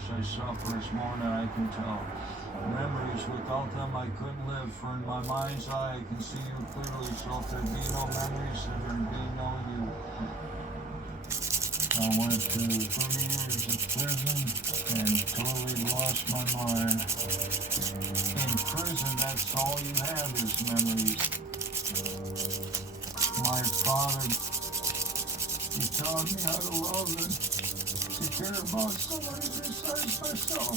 anguish I suffer is more than I can tell. Memories, without them I couldn't live, for in my mind's eye I can see you clearly, so if there be no memories, then there be no you. I went to 30 years of prison and totally lost my mind. In prison, that's all you have is memories. My father, he taught me how to love and to care about somebody besides myself.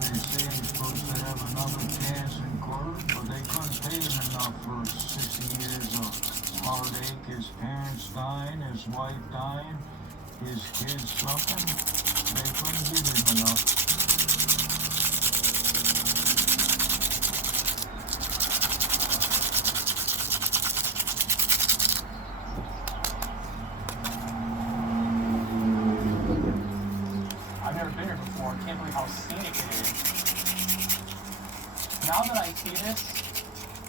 They say he's supposed to have another chance in court, but they couldn't pay him enough for 60 years of heartache, his parents dying, his wife dying, his kids something. They couldn't give him enough. I've never been here before. I can't believe how scenic it is. Now that I see this,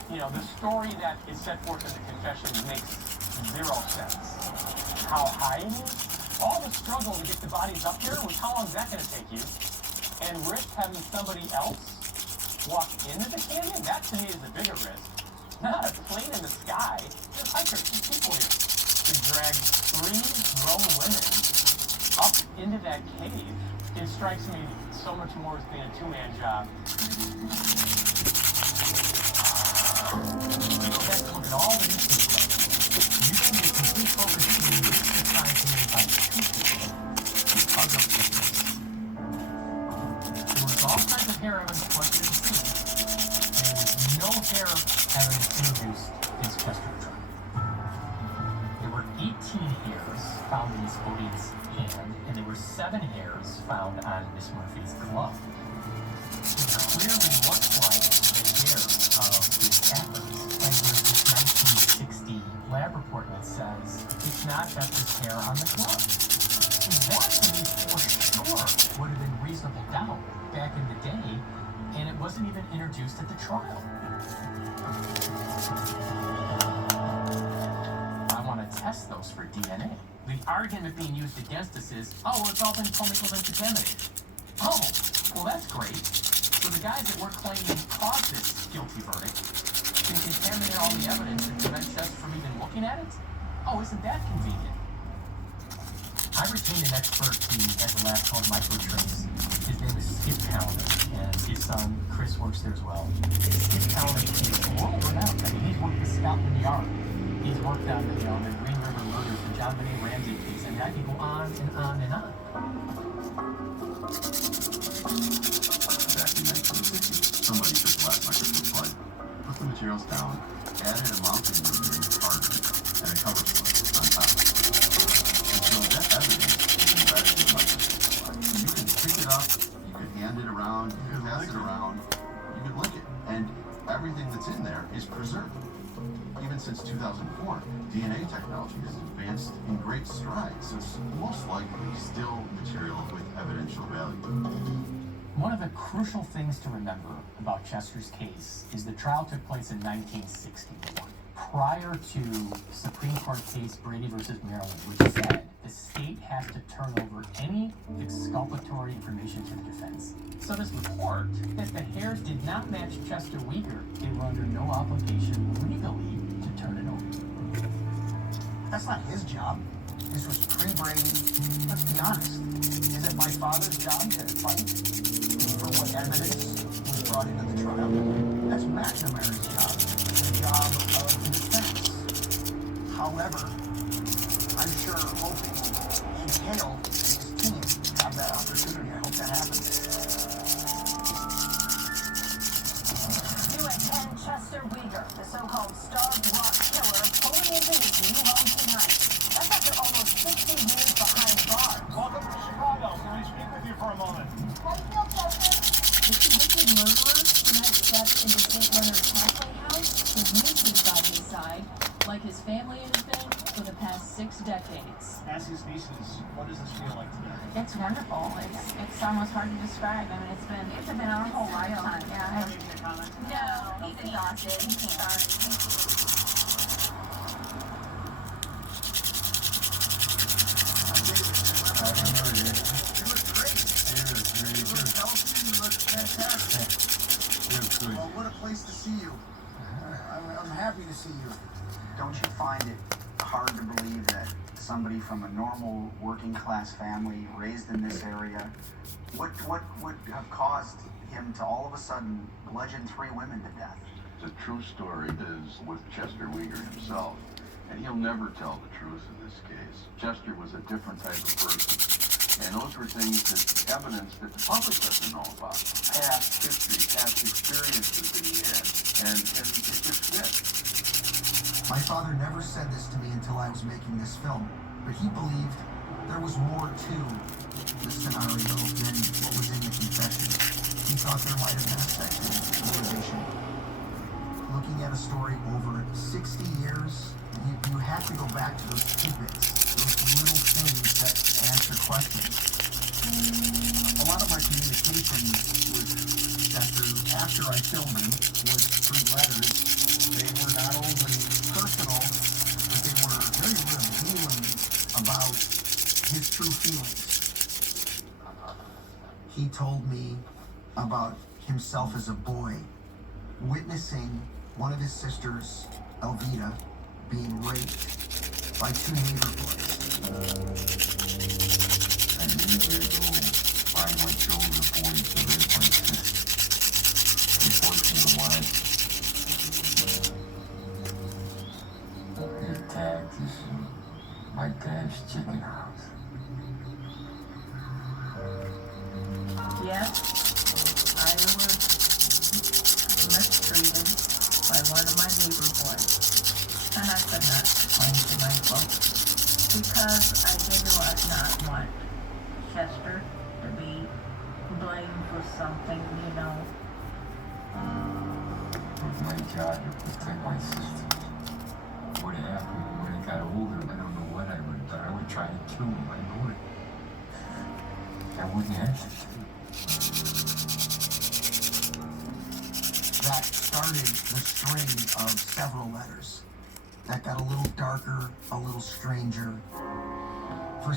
the story that is set forth in the confession makes zero sense. How high it is, all the struggle to get the bodies up here, which how long is that going to take you? And risk having somebody else walk into the canyon, that to me is the bigger risk. Not a plane in the sky, just hikers, just people here. To drag 3 grown women up into that cave, it strikes me so much more as being a 2-man job. Let's look at all the issues. You can get complete focus on the risk of trying to make by 2 people because of this. There was all kinds of hair evidence collected at the scene. There was no hair evidence introduced in Chester trial. There were 18 hairs found in Miss Bodie's hand, and there were 7 hairs found on Miss Murphy's glove. It clearly looks like the hair of the athletes. And there's this 1960 lab report that says it's not Chester's hair on the glove. And that to me for sure would have been reasonable doubt back in the day, and it wasn't even introduced at the trial. I want to test those for DNA. The argument being used against us is, oh, well, it's all been chemically contaminated. Oh, well, that's great. So the guys that we're claiming caused this guilty verdict can contaminate all the evidence and prevent us from even looking at it? Oh, isn't that convenient? I retained an expert who has a lab called Microtrace. His name is Skip Callender, and his son Chris works there as well. Skip Callender is world renowned. I mean, he's worked with Scotland Yard. He's worked on the Green River murders, the John Benet Ramsey case, and I can go on and on and on. Back in 1960, somebody took black microscope slide, put the materials down, added a mounting ring harder, and a cover slip on top. And so that evidence is embedded in the microscope slide. You can pick it up, you can hand it around, you can pass it around, you can lick it, and everything that's in there is preserved. Even since 2004, DNA technology has advanced in great strides, so it's most likely still material with evidential value. One of the crucial things to remember about Chester's case is the trial took place in 1961, prior to Supreme Court case Brady versus Maryland, which said the state has to turn over any exculpatory information to the defense. So this report that the hairs did not match Chester Weger, they were under no obligation legally to turn it over. That's not his job. This was pre-Brady. Let's be honest. Is it my father's job to fight for what evidence was brought into the trial? That's McNamara's job. The job of the defense. However, I'm sure hoping Hale and his team have that opportunity. I hope that happens. New at 10, Chester Weger, the so-called starved rock killer, pulling into his new home tonight. That's after almost 60 years behind bars. Welcome to Chicago. Can we speak with you for a moment? How do you feel, Chester? The convicted murderer tonight stepped into St. Leonard's halfway house, his nieces by his side, like his family has been for the past 6 decades. As his nieces, what does this feel like today? It's wonderful. It's almost hard to describe. I mean, it's been our whole lifetime. Yeah. Maybe a comment? No, he's exhausted. He can't. I'm good. Well, what a place to see you. I'm happy to see you. Don't you find it hard to believe that somebody from a normal working class family raised in this area, what would have caused him to all of a sudden bludgeon 3 women to death? The true story is with Chester Weger himself, and he'll never tell the truth in this case. Chester was a different type of person, and those were things that evidence that the public doesn't know about. Past history, past experiences that he had, and it just fit. My father never said this to me until I was making this film, but he believed there was more to the scenario than what was in the confession. He thought there might have been a sexual motivation. Looking at a story over 60 years, you have to go back to those tidbits, those little things that answer questions. A lot of my communication with Chester after I filmed him was through letters. They were not only personal, but they were very revealing about his true feelings. He told me about himself as a boy, witnessing one of his sisters, Elvita, being raped by 2 neighbor boys. At 8 years old, I went to the boys to rape my sister. Unfortunately, wife. He attacked my dad's chicken house. Yes, I was mistreated by one of my neighbor boys. And I could not explain to my folks because I did not want Chester to be blamed for something, you know. It was my job to protect my sister. What happened when I got older, I don't know what I would have done. I would try to kill him. I know it. I wouldn't have to. That started the string of several letters that got a little darker, a little stranger. For